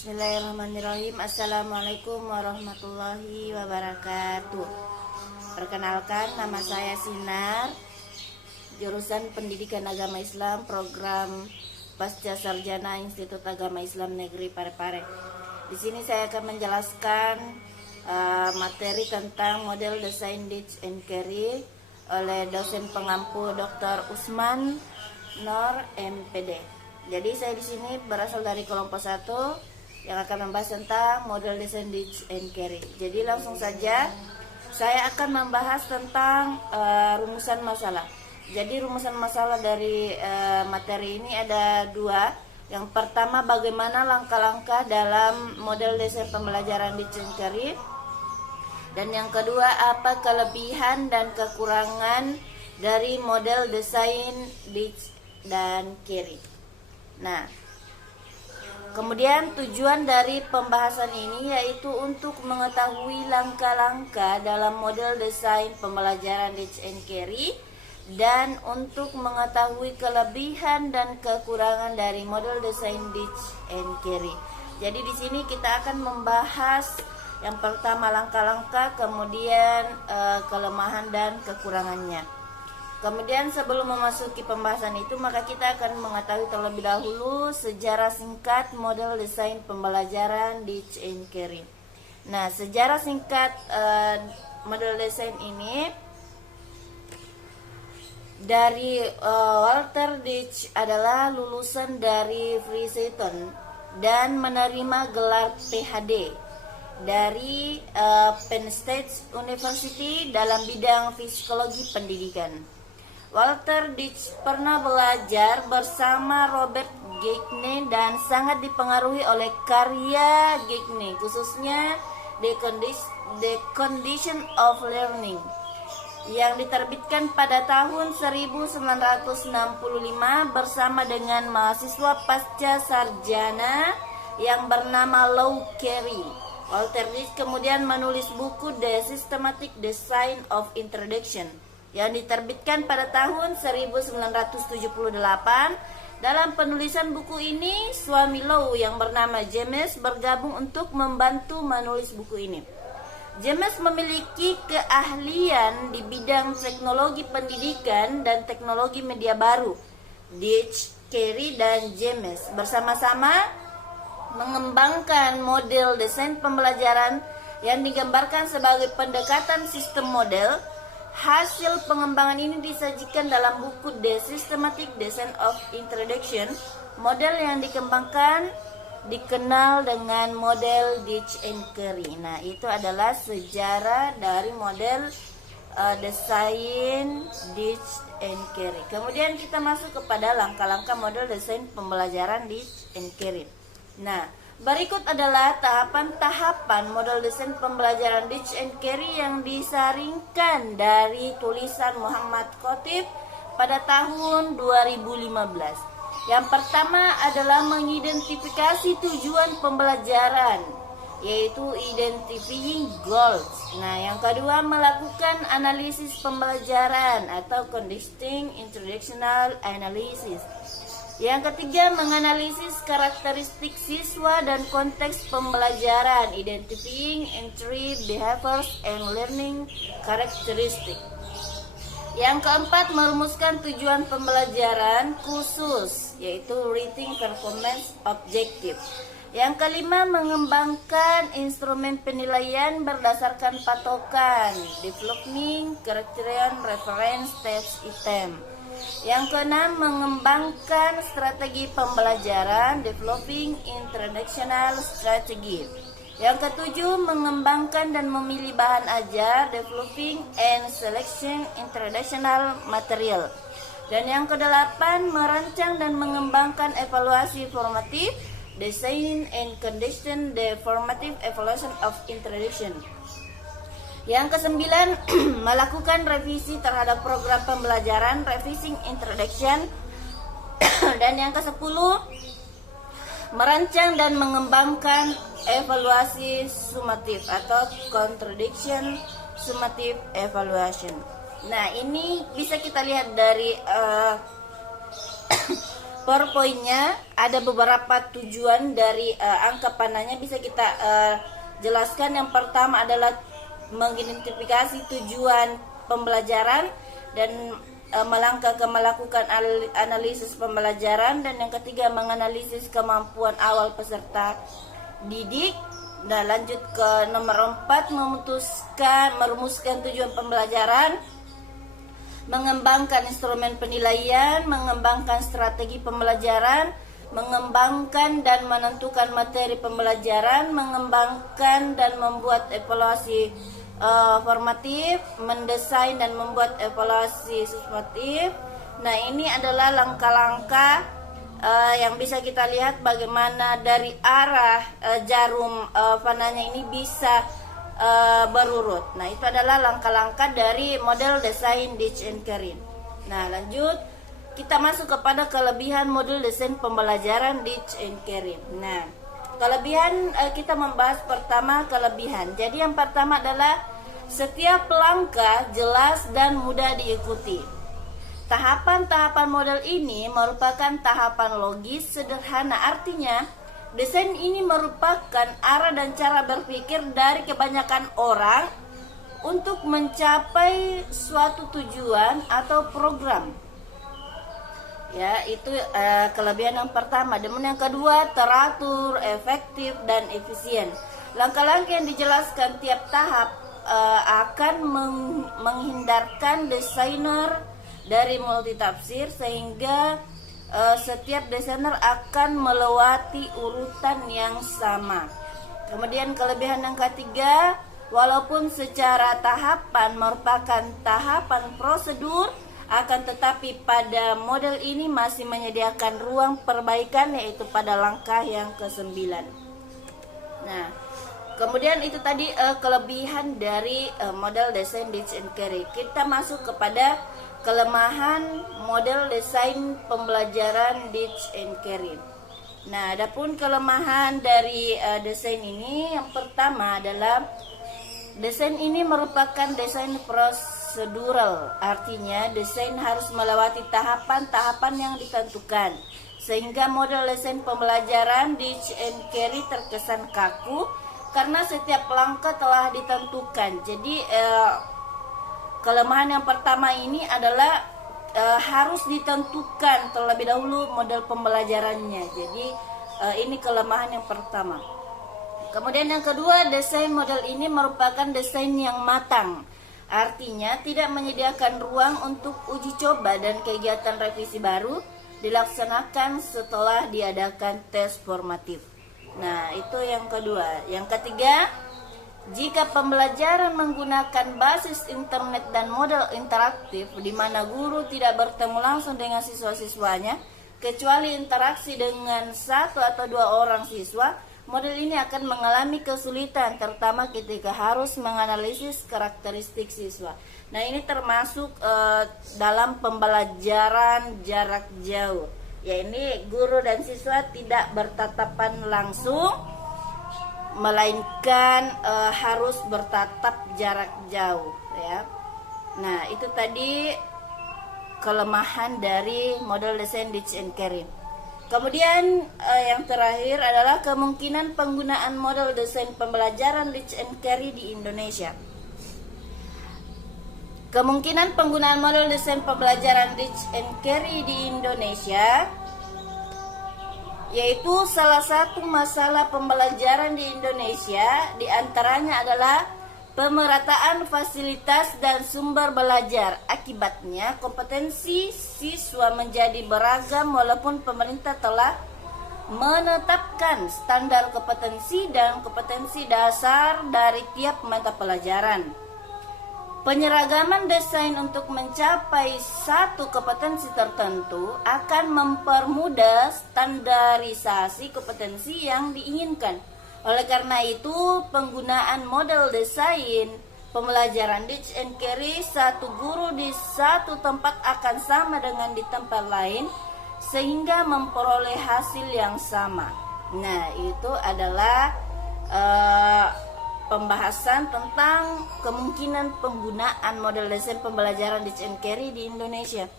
Bismillahirrahmanirrahim. Assalamualaikum warahmatullahi wabarakatuh. Perkenalkan, nama saya Sinar, jurusan Pendidikan Agama Islam, program Pasca Sarjana Institut Agama Islam Negeri Parepare. Di sini saya akan menjelaskan materi tentang model desain Ditch and Carry oleh dosen pengampu Dr. Usman Nur MPD. Jadi saya di sini berasal dari kelompok 1 yang akan membahas tentang model desain Ditch and Carry. Jadi langsung saja saya akan membahas tentang rumusan masalah. Jadi rumusan masalah dari materi ini ada 2. Yang pertama, bagaimana langkah-langkah dalam model desain pembelajaran Ditch and Carry. Dan yang kedua, apa kelebihan dan kekurangan dari model desain Ditch dan Carry. Nah, kemudian tujuan dari pembahasan ini yaitu untuk mengetahui langkah-langkah dalam model desain pembelajaran Ditch and Carry dan untuk mengetahui kelebihan dan kekurangan dari model desain Ditch and Carry. Jadi di sini kita akan membahas yang pertama langkah-langkah, kemudian kelemahan dan kekurangannya. Kemudian sebelum memasuki pembahasan itu, maka kita akan mengetahui terlebih dahulu sejarah singkat model desain pembelajaran Ditch and Carry. Nah, sejarah singkat model desain ini dari Walter Ditch adalah lulusan dari Free Seton dan menerima gelar PhD dari Penn State University dalam bidang psikologi pendidikan. Walter Ditch pernah belajar bersama Robert Gagne dan sangat dipengaruhi oleh karya Gagne, khususnya The Condition of Learning yang diterbitkan pada tahun 1965 bersama dengan mahasiswa pasca sarjana yang bernama Lou Carey. Walter Ditch kemudian menulis buku The Systematic Design of Introduction yang diterbitkan pada tahun 1978. Dalam penulisan buku ini, suami Lou yang bernama James bergabung untuk membantu menulis buku ini. James memiliki keahlian di bidang teknologi pendidikan dan teknologi media baru. Ditch, Carey, dan James bersama-sama mengembangkan model desain pembelajaran yang digambarkan sebagai pendekatan sistem model. Hasil pengembangan ini disajikan dalam buku The Systematic Design of Introduction. Model yang dikembangkan dikenal dengan model Ditch and Carry. Nah, itu adalah sejarah dari model desain Ditch and Carry. Kemudian kita masuk kepada langkah-langkah model desain pembelajaran Ditch and Carry. Nah, berikut adalah tahapan-tahapan model desain pembelajaran Ditch and Carry yang disaringkan dari tulisan Muhammad Khatib pada tahun 2015. Yang pertama adalah mengidentifikasi tujuan pembelajaran, yaitu identifying goals. Nah, yang kedua melakukan analisis pembelajaran atau conducting instructional analysis. Yang ketiga, menganalisis karakteristik siswa dan konteks pembelajaran, identifying entry behaviors and learning characteristics. Yang keempat, merumuskan tujuan pembelajaran khusus, yaitu reading performance objective. Yang kelima, mengembangkan instrumen penilaian berdasarkan patokan, developing criterion reference test item. Yang keenam, mengembangkan strategi pembelajaran, developing instructional strategy. Yang ketujuh, mengembangkan dan memilih bahan ajar, developing and selection instructional material. Dan yang kedelapan, merancang dan mengembangkan evaluasi formatif, design and condition the formative evaluation of introduction. Yang kesembilan, melakukan revisi terhadap program pembelajaran, revising introduction. Dan yang kesepuluh, merancang dan mengembangkan evaluasi sumatif atau contradiction summative evaluation. Nah, ini bisa kita lihat dari PowerPoint-nya ada beberapa tujuan dari angka panahnya, bisa kita jelaskan. Yang pertama adalah mengidentifikasi tujuan pembelajaran dan melangkah ke melakukan analisis pembelajaran, dan yang ketiga menganalisis kemampuan awal peserta didik. Nah, lanjut ke nomor 4, merumuskan tujuan pembelajaran, mengembangkan instrumen penilaian, mengembangkan strategi pembelajaran, mengembangkan dan menentukan materi pembelajaran, mengembangkan dan membuat evaluasi formatif, mendesain dan membuat evaluasi sumatif. Nah, ini adalah langkah-langkah yang bisa kita lihat bagaimana dari arah jarum panahnya ini bisa berurut. Nah, itu adalah langkah-langkah dari model desain Ditch and Kerin. Nah, lanjut kita masuk kepada kelebihan model desain pembelajaran Ditch and Kerin. Nah, kelebihan, kita membahas pertama kelebihan. Jadi yang pertama adalah setiap langkah jelas dan mudah diikuti. Tahapan-tahapan model ini merupakan tahapan logis sederhana. Artinya, desain ini merupakan arah dan cara berpikir dari kebanyakan orang untuk mencapai suatu tujuan atau program. Ya, itu kelebihan yang pertama. Dan yang kedua, teratur, efektif, dan efisien. Langkah-langkah yang dijelaskan tiap tahap akan menghindarkan desainer dari multitafsir, sehingga setiap desainer akan melewati urutan yang sama. Kemudian kelebihan yang ketiga, walaupun secara tahapan merupakan tahapan prosedur, akan tetapi pada model ini masih menyediakan ruang perbaikan, yaitu pada langkah yang ke-9. Nah, kemudian itu tadi kelebihan dari model desain Ditch and Kerin. Kita masuk kepada kelemahan model desain pembelajaran Ditch and Kerin. Nah, adapun kelemahan dari desain ini, yang pertama adalah desain ini merupakan desain prosedural. Artinya desain harus melewati tahapan-tahapan yang ditentukan, sehingga model desain pembelajaran Ditch and Kerin terkesan kaku karena setiap langkah telah ditentukan. Jadi kelemahan yang pertama ini adalah harus ditentukan terlebih dahulu model pembelajarannya. Jadi ini kelemahan yang pertama. Kemudian yang kedua, desain model ini merupakan desain yang matang. Artinya tidak menyediakan ruang untuk uji coba dan kegiatan revisi baru dilaksanakan setelah diadakan tes formatif. Nah, itu yang kedua. Yang ketiga, jika pembelajaran menggunakan basis internet dan model interaktif di mana guru tidak bertemu langsung dengan siswa-siswanya, kecuali interaksi dengan 1 atau 2 orang siswa, model ini akan mengalami kesulitan, terutama ketika harus menganalisis karakteristik siswa. Nah, ini termasuk dalam pembelajaran jarak jauh. Ya, ini guru dan siswa tidak bertatapan langsung, melainkan harus bertatap jarak jauh, ya. Nah, itu tadi kelemahan dari model desain Ditch and Kerin. Kemudian yang terakhir adalah kemungkinan penggunaan model desain pembelajaran Ditch and Kerin di Indonesia. Kemungkinan penggunaan model desain pembelajaran Ditch and Kerin di Indonesia, yaitu salah satu masalah pembelajaran di Indonesia diantaranya adalah pemerataan fasilitas dan sumber belajar. Akibatnya kompetensi siswa menjadi beragam walaupun pemerintah telah menetapkan standar kompetensi dan kompetensi dasar dari tiap mata pelajaran. Penyeragaman desain untuk mencapai satu kompetensi tertentu akan mempermudah standarisasi kompetensi yang diinginkan. Oleh karena itu, penggunaan model desain pembelajaran Ditch and Kerin, satu guru di satu tempat akan sama dengan di tempat lain, sehingga memperoleh hasil yang sama. Nah, itu adalah pembahasan tentang kemungkinan penggunaan model desain pembelajaran Ditch and Kerin di Indonesia.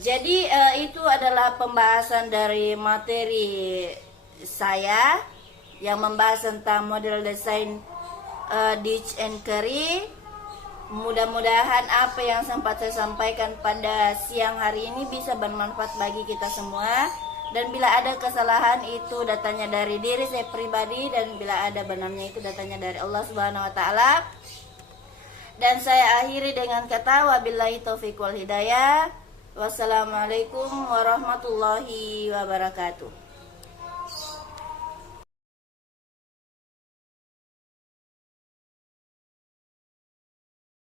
Jadi itu adalah pembahasan dari materi saya yang membahas tentang model desain Ditch and Curry. Mudah-mudahan apa yang sempat saya sampaikan pada siang hari ini bisa bermanfaat bagi kita semua. Dan bila ada kesalahan itu datanya dari diri saya pribadi, dan bila ada benarnya itu datanya dari Allah Subhanahu wa taala. Dan saya akhiri dengan kata wabillahi taufiq wal hidayah. Wassalamualaikum warahmatullahi wabarakatuh.